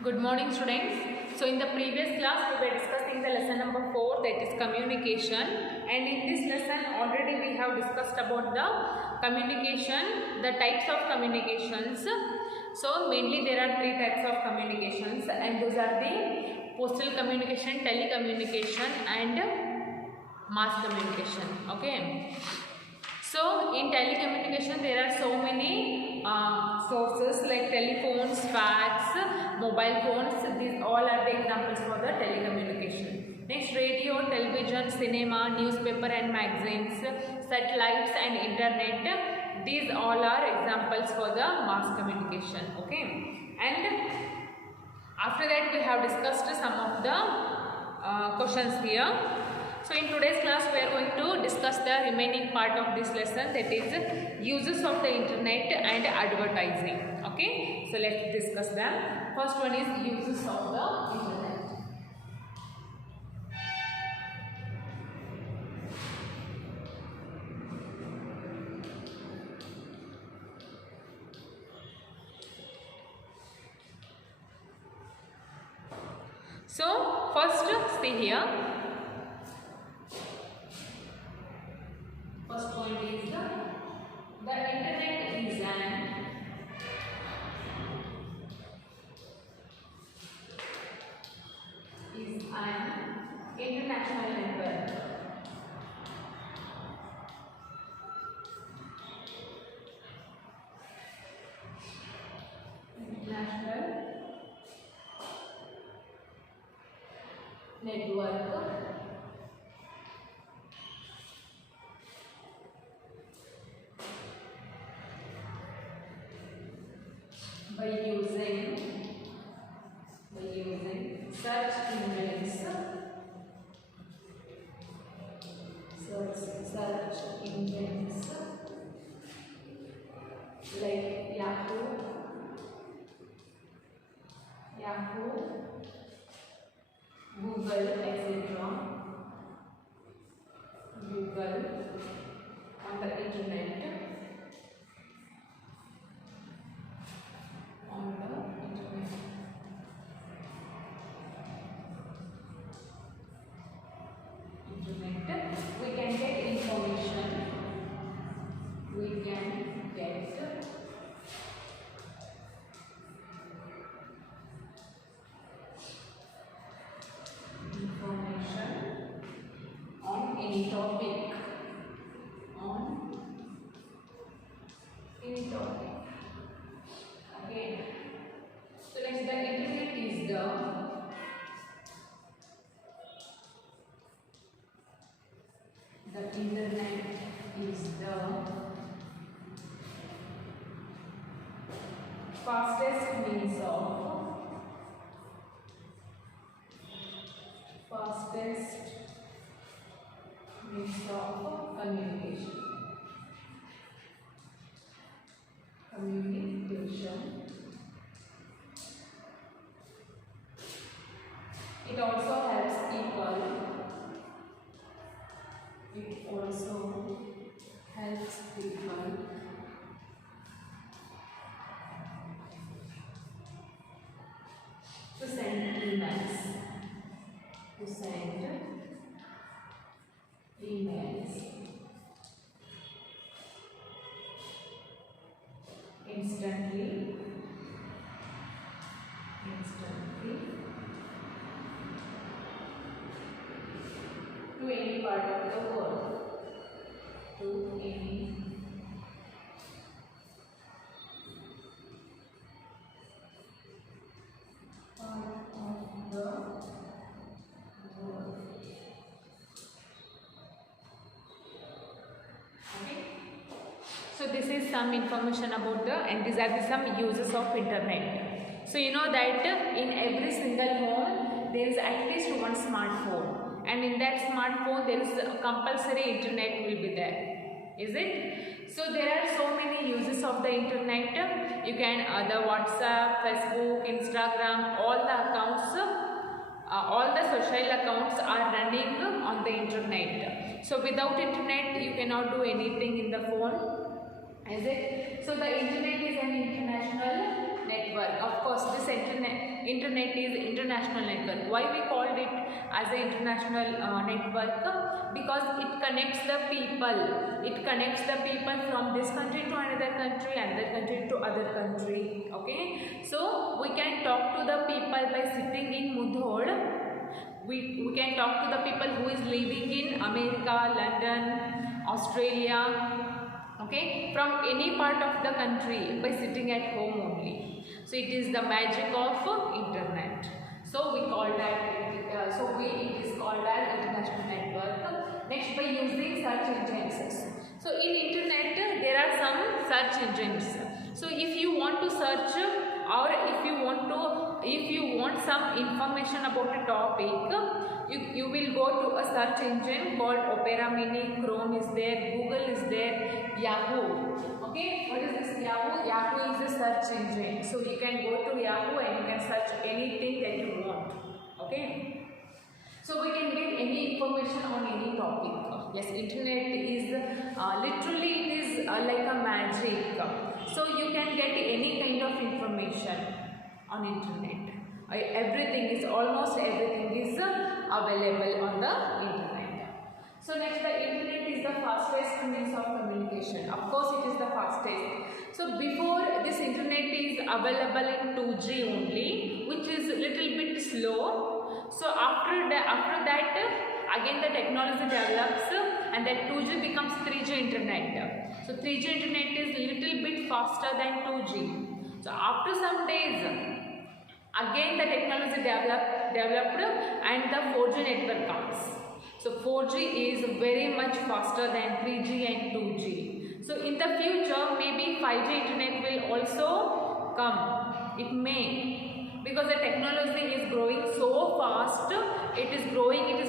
Good morning, students. So in the previous class we were discussing the lesson number 4, that is communication, and in this lesson already we have discussed about the communication, the types of communications. So mainly there are 3 types of communications, and those are the postal communication, telecommunication and mass communication. Okay. So in telecommunication there are so many sources like telephones, fax, mobile phones. These all are the examples for the telecommunication. Next, radio, television, cinema, newspaper and magazines, satellites and internet. These all are examples for the mass communication. Okay. And after that we have discussed some of the questions here. So in today's class we are going to discuss the remaining part of this lesson, that is uses of the internet and advertising. Okay, so let's discuss them. First one is uses of the internet. So first see here. First point is the internet is an international network. International network by using search engines like Yahoo, Google, etc. Google on the internet. We can get information. We can get information on any topic. Okay. So next, the internet is the fastest means of communication. It also helps people. To send emails instantly to any part of the world. So this is some information about and these are some uses of internet. So you know that in every single home there is at least one smartphone, and in that smartphone there is a compulsory internet will be there, is it? So there are so many uses of the internet. You can the WhatsApp, Facebook, Instagram, all the accounts, all the social accounts are running on the internet. So without internet you cannot do anything in the phone, is it? So the internet is an international network. Of course, this internet internet is international network. Why we called it as an international network? Because it connects the people. It connects the people from this country to another country to other country. Okay, so we can talk to the people by sitting in Mudhol. We can talk to the people who is living in America, London, Australia, okay, from any part of the country by sitting at home only. So it is the magic of internet. So we call that it is called as international network. Next, by using search engines. So in internet there are some search engines. So if you want to search or if you want some information about a topic, you will go to a search engine called Opera Mini, Chrome is there, Google is there, Yahoo. Okay, what is this Yahoo? Yahoo is a search engine. So you can go to Yahoo and you can search anything that you want. Okay, so we can get any information on any topic. Yes, internet is literally it is like a magic. So you can get any kind of information on internet. Almost everything is available on the internet. So next, the internet is the fastest means of communication. Of course, it is the fastest. So before, this internet is available in 2G only, which is a little bit slow. So after that, again the technology develops and that 2G becomes 3G internet. So 3G internet is a little bit faster than 2G. So after some days, again the technology developed and the 4G network comes. So 4G is very much faster than 3G and 2G. So in the future, maybe 5G internet will also come. It may, because the technology is growing so fast. It is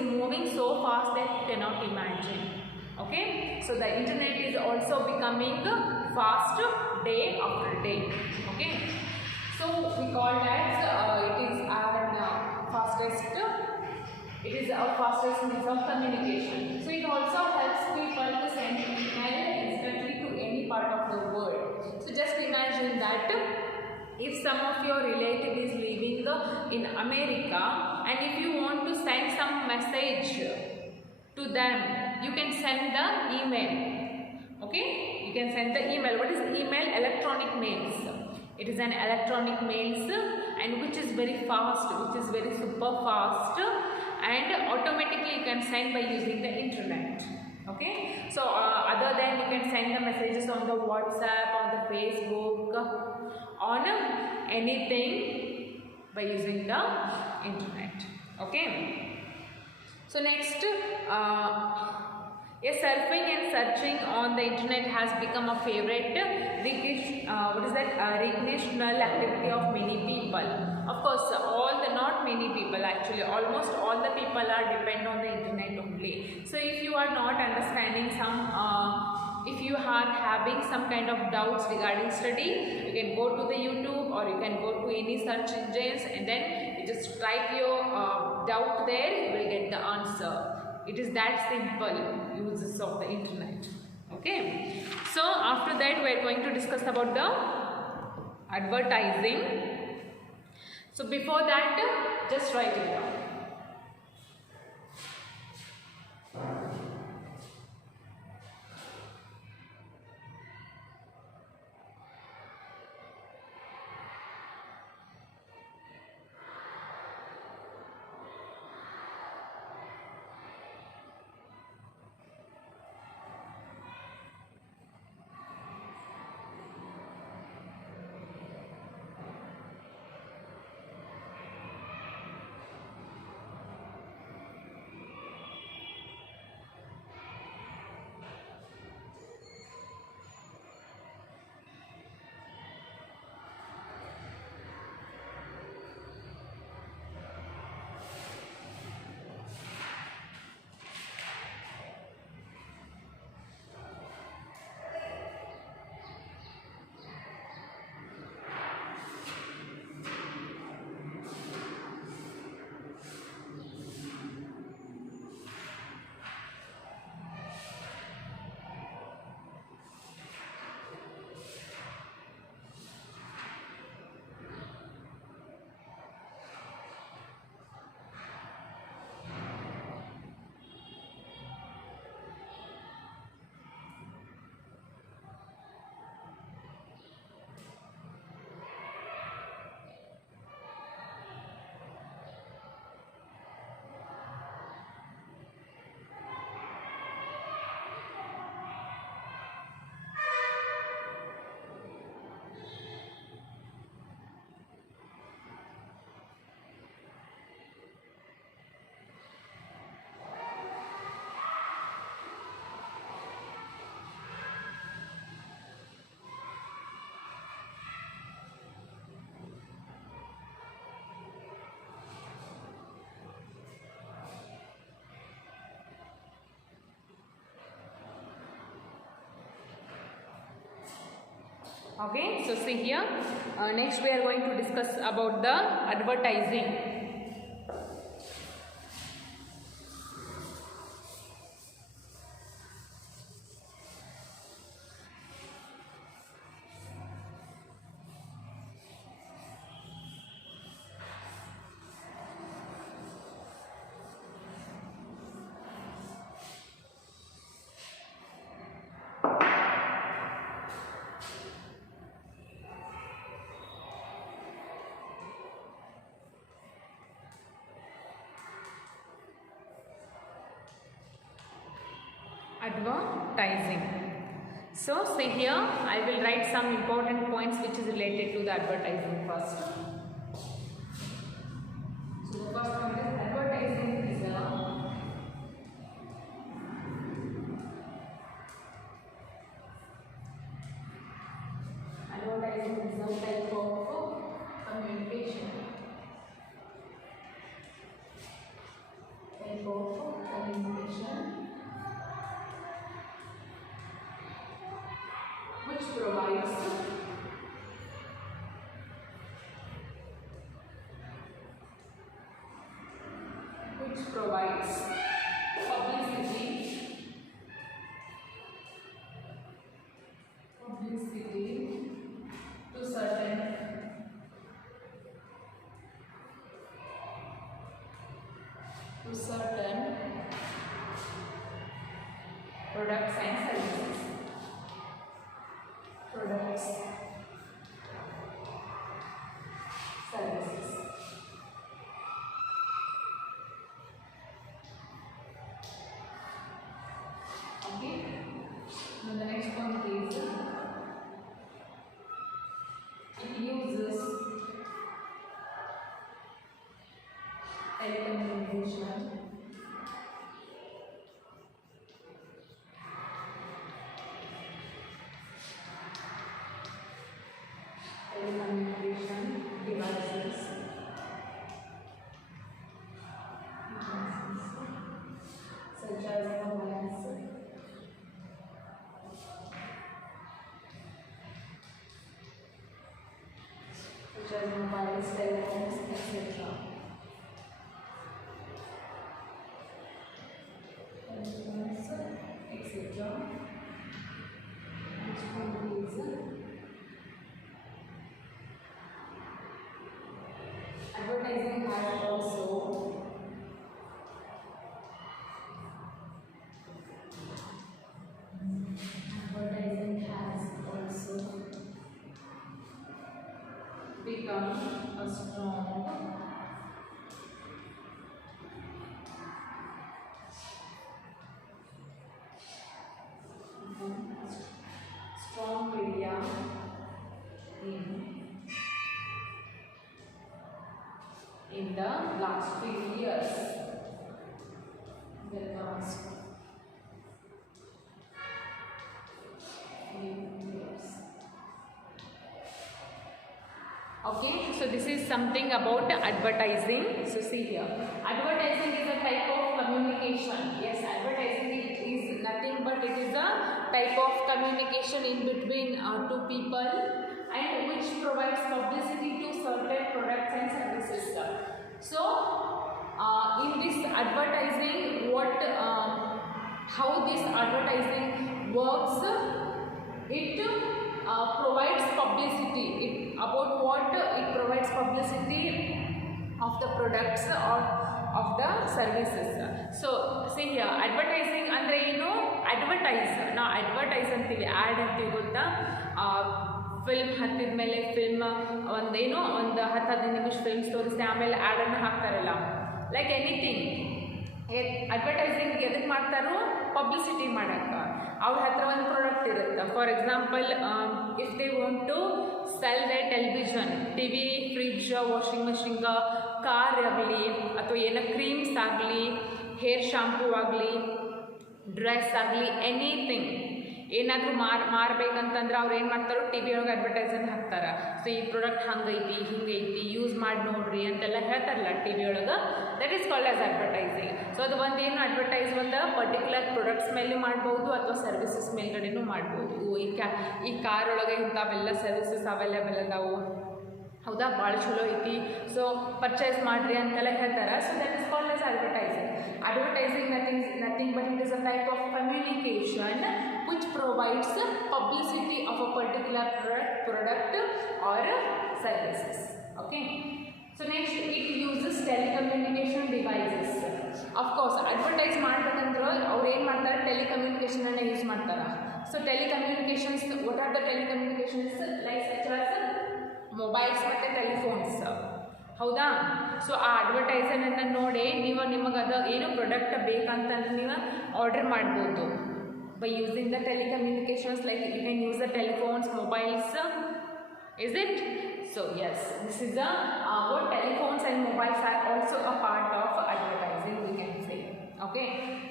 moving so fast that you cannot imagine. Okay, so the internet is also becoming fast day after day. Okay, so we call that it is our fastest. It is our fastest means of communication. So it also helps people to send email instantly to any part of the world. So just imagine that if some of your relative is living in America and if you want to send some message to them, you can send the email. Okay, you can send the email. What is email? Electronic mails. It is an electronic mails and which is very fast, which is very super fast, and automatically you can send by using the internet. Okay, so other than you can send the messages on the WhatsApp, on the Facebook, on anything by using the internet. Okay, so next, surfing and searching on the internet has become a favorite recreational activity of many people. Of course, not many people actually, almost all the people are depend on the internet only. So if you are not understanding if you are having some kind of doubts regarding study, you can go to the YouTube or you can go to any search engines and then you just type your doubt there, you will get the answer. It is that simple uses of the internet. Okay, so after that we are going to discuss about the advertising. So before that, just write it down. Okay, so see here, next we are going to discuss about the advertising. Advertising. So see here, I will write some important points which is related to the advertising first. So the first one is advertising is a type of communication. Type of communication which provides publicity to certain products and services. Okay. Now the next point is it uses telecommunication devices such as mobiles, telephones, etc. Advertising has also become a strong media in the last few years. Okay, so this is something about advertising. So see here, advertising is a type of communication. Yes, advertising is nothing but it is a type of communication in between two people and which provides publicity to certain products and services. So in this advertising, how this advertising works, it provides publicity. About what? It provides publicity of the products or of the services. So see here, advertising andre ಏನು advertise, ನಾವು advertise ಅಂತೀವಿ, ad ಅಂತೀವಿ ಗೊತ್ತಾ. Film ಹತ್ತಿದ ಮೇಲೆ film ಒಂದು 10-15 ನಿಮಿಷ films ತೋರಿಸಿ ಆಮೇಲೆ ಆ್ಯಡನ್ನು ಹಾಕ್ತಾರಲ್ಲ, ಲೈಕ್ ಎನಿಥಿಂಗ್. ಅಡ್ವರ್ಟೈಸಿಂಗ್ ಎದಕ್ಕೆ ಮಾಡ್ತಾರೋ? ಪಬ್ಲಿಸಿಟಿ ಮಾಡೋಕ್ಕೆ. ಅವ್ರ ಹತ್ರ ಒಂದು ಪ್ರಾಡಕ್ಟ್ ಇರುತ್ತೆ. For example, if they want to sell the television, TV, fridge, washing machine, car ಆಗಲಿ ಅಥವಾ ಏನೋ ಕ್ರೀಮ್ಸ್ ಆಗಲಿ, ಹೇರ್ ಶಾಂಪೂ ಆಗಲಿ, ಡ್ರೆಸ್ ಆಗಲಿ, ಎನಿಥಿಂಗ್ ಏನಾದರೂ ಮಾರಬೇಕಂತಂದ್ರೆ ಅವ್ರು ಏನು ಮಾಡ್ತಾರೋ ಟಿ ವಿ ಒಳಗೆ ಅಡ್ವರ್ಟೈಸನ್ನು ಹಾಕ್ತಾರೆ. ಸೊ ಈ ಪ್ರಾಡಕ್ಟ್ ಹಂಗೈತಿ, ಹಿಂಗೈತಿ, ಯೂಸ್ ಮಾಡಿ ನೋಡ್ರಿ ಅಂತೆಲ್ಲ ಹೇಳ್ತಾರಲ್ಲ ಟಿ ವಿ ಒಳಗೆ, that is called as advertising. So ಅದು ಒಂದು ಏನು ಅಡ್ವರ್ಟೈಸ್ ಒಂದು ಪರ್ಟಿಕ್ಯುಲರ್ ಪ್ರಾಡಕ್ಟ್ಸ್ ಮೇಲೆ ಮಾಡ್ಬೋದು ಅಥವಾ ಸರ್ವಿಸಸ್ ಮೇಲ್ಗಡೆನೂ ಮಾಡ್ಬೋದು. ಈ ಕಾರ್ ಒಳಗೆ ಇಂಥವೆಲ್ಲ ಸರ್ವಿಸಸ್ ಅವೈಲೇಬಲ್ ಅದಾವು, ಹೌದಾ, ಭಾಳ ಚಲೋ ಐತಿ, ಸೊ ಪರ್ಚೇಸ್ ಮಾಡಿರಿ ಅಂತೆಲ್ಲ ಹೇಳ್ತಾರೆ. So that is called as advertising. Advertising nothing but it is a type of communication which provides publicity of a particular product or services. Okay. So next, it uses telecommunication devices. Of course, advertise ಮಾಡಬೇಕಂದ್ರೆ ಅವ್ರು ಏನು ಮಾಡ್ತಾರೆ, telecommunication ಅನ್ನು use ಮಾಡ್ತಾರೆ. So telecommunications, what are the telecommunications like such as mobiles ಮತ್ತು telephones, ಹೌದಾ. So ಆ ಅಡ್ವರ್ಟೈಸನ್ನು ನೋಡಿ ನೀವು ನಿಮಗೆ ಅದು ಏನು ಪ್ರಾಡಕ್ಟ್ ಬೇಕಂತಂದ್ರೆ ನೀವು ಆರ್ಡರ್ ಮಾಡ್ಬೋದು by using the telecommunications. Like you can use the telephones, mobiles, is it? So yes, this is what telephones and mobiles are also a part of advertising, we can say. Okay.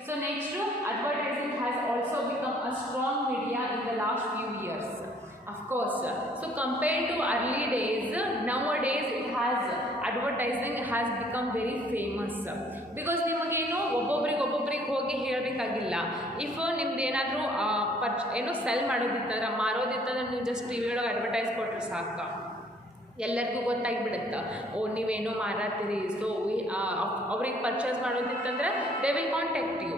So next, advertising has also become a strong media in the last few years. Of course. So compared to early days, nowadays advertising has become very famous. Because ನಿಮಗೇನು ಒಬ್ಬೊಬ್ರಿಗೆ ಹೋಗಿ ಹೇಳಬೇಕಾಗಿಲ್ಲ. If ನಿಮ್ದು ಏನಾದರೂ ಏನೋ cell ಮಾಡೋದಿತ್ತಂದ್ರೆ, ಮಾರೋದಿತ್ತಂದ್ರೆ ನೀವು ಜಸ್ಟ್ ಟಿ ವಿ ಒಳಗೆ ಅಡ್ವರ್ಟೈಸ್ ಕೊಟ್ಟರೆ ಸಾಕು, ಎಲ್ಲರಿಗೂ ಗೊತ್ತಾಗಿಬಿಡುತ್ತೆ, ಓ ನೀವೇನೋ ಮಾರಾತೀರಿ. ಸೊ ಅವ್ರಿಗೆ ಪರ್ಚೇಸ್ ಮಾಡೋದಿತ್ತಂದ್ರೆ they will contact you,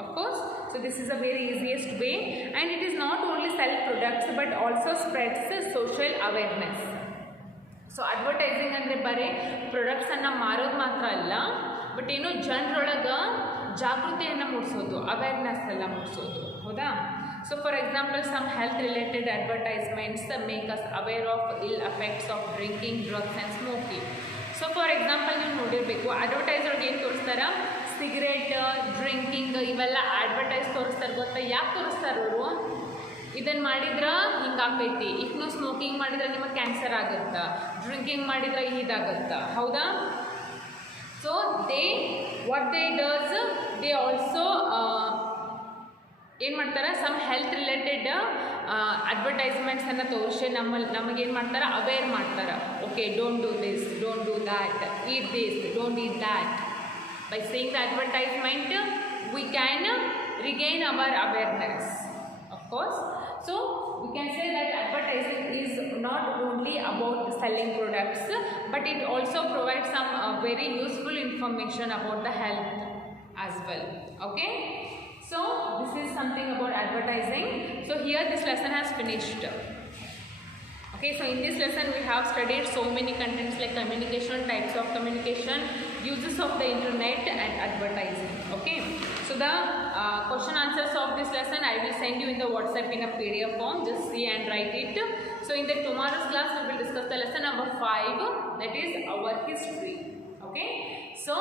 of course. So this is a very easiest way, and it is not only sell products but also spreads social awareness. So advertising ಅಂದರೆ ಬರೀ ಪ್ರಾಡಕ್ಟ್ಸನ್ನು ಮಾರೋದು ಮಾತ್ರ ಅಲ್ಲ, ಬಟ್ ಏನು ಜನರೊಳಗೆ ಜಾಗೃತಿಯನ್ನು ಮೂಡಿಸೋದು, ಅವೇರ್ನೆಸ್ ಎಲ್ಲ ಮೂಡಿಸೋದು, ಹೌದಾ. So for example, some health related advertisements make us aware of ill effects of drinking, drugs and smoking. So for example, ನೀವು ನೋಡಿರಬೇಕು, ಅಡ್ವರ್ಟೈಸ್ ಒಳಗೆ ಏನು ತೋರಿಸ್ತಾರ, ಸಿಗರೇಟ್, ಡ್ರಿಂಕಿಂಗ್ ಇವೆಲ್ಲ ಅಡ್ವರ್ಟೈಸ್ ತೋರಿಸ್ತಾರೆ. ಗೊತ್ತಾ ಯಾಕೆ ತೋರಿಸ್ತಾರೆ ಅವರು? ಇದನ್ನು ಮಾಡಿದ್ರೆ ಹಿಂಗಾಗೈತಿ, ಇಫ್ ನೀವು ಸ್ಮೋಕಿಂಗ್ ಮಾಡಿದ್ರೆ ನಿಮಗೆ ಕ್ಯಾನ್ಸರ್ ಆಗುತ್ತೆ, ಡ್ರಿಂಕಿಂಗ್ ಮಾಡಿದ್ರೆ ಇದಾಗುತ್ತೆ, ಹೌದಾ. So what they does, they also ಏನು ಮಾಡ್ತಾರೆ, ಸಮ್ ಹೆಲ್ತ್ ರಿಲೇಟೆಡ್ ಅಡ್ವರ್ಟೈಸ್ಮೆಂಟ್ಸನ್ನು ತೋರಿಸಿ ನಮಗೇನು ಮಾಡ್ತಾರೆ, ಅವೇರ್ ಮಾಡ್ತಾರೆ. Okay, don't do this, don't do that, heat this, don't heat that. By seeing the advertisement, we can regain our awareness, of course. So we can say that advertising is not only about selling products, but it also provides some very useful information about the health as well. Okay. So this is something about advertising. So here this lesson has finished. Okay, so in this lesson we have studied so many contents like communication, types of communication, uses of the internet and advertising. Okay, so the question answers of this lesson I will send you in the WhatsApp in a PDF form. Just see and write it. So in the tomorrow's class we will discuss the lesson number 5, that is our history. Okay, so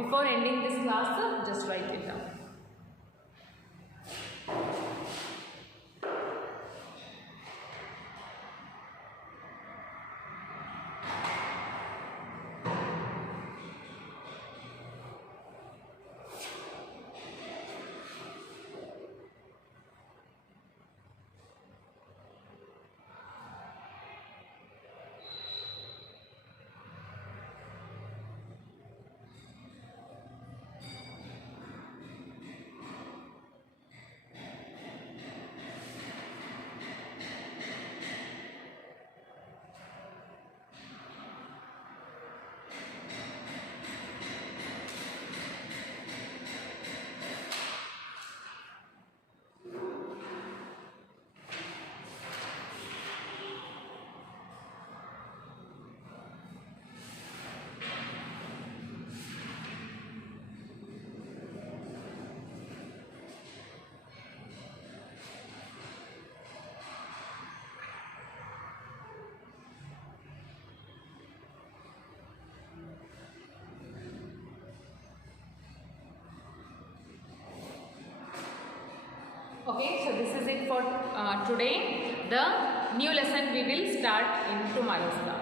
before ending this class, just write it down. Okay, so this is it for today. The new lesson we will start in tomorrow's class.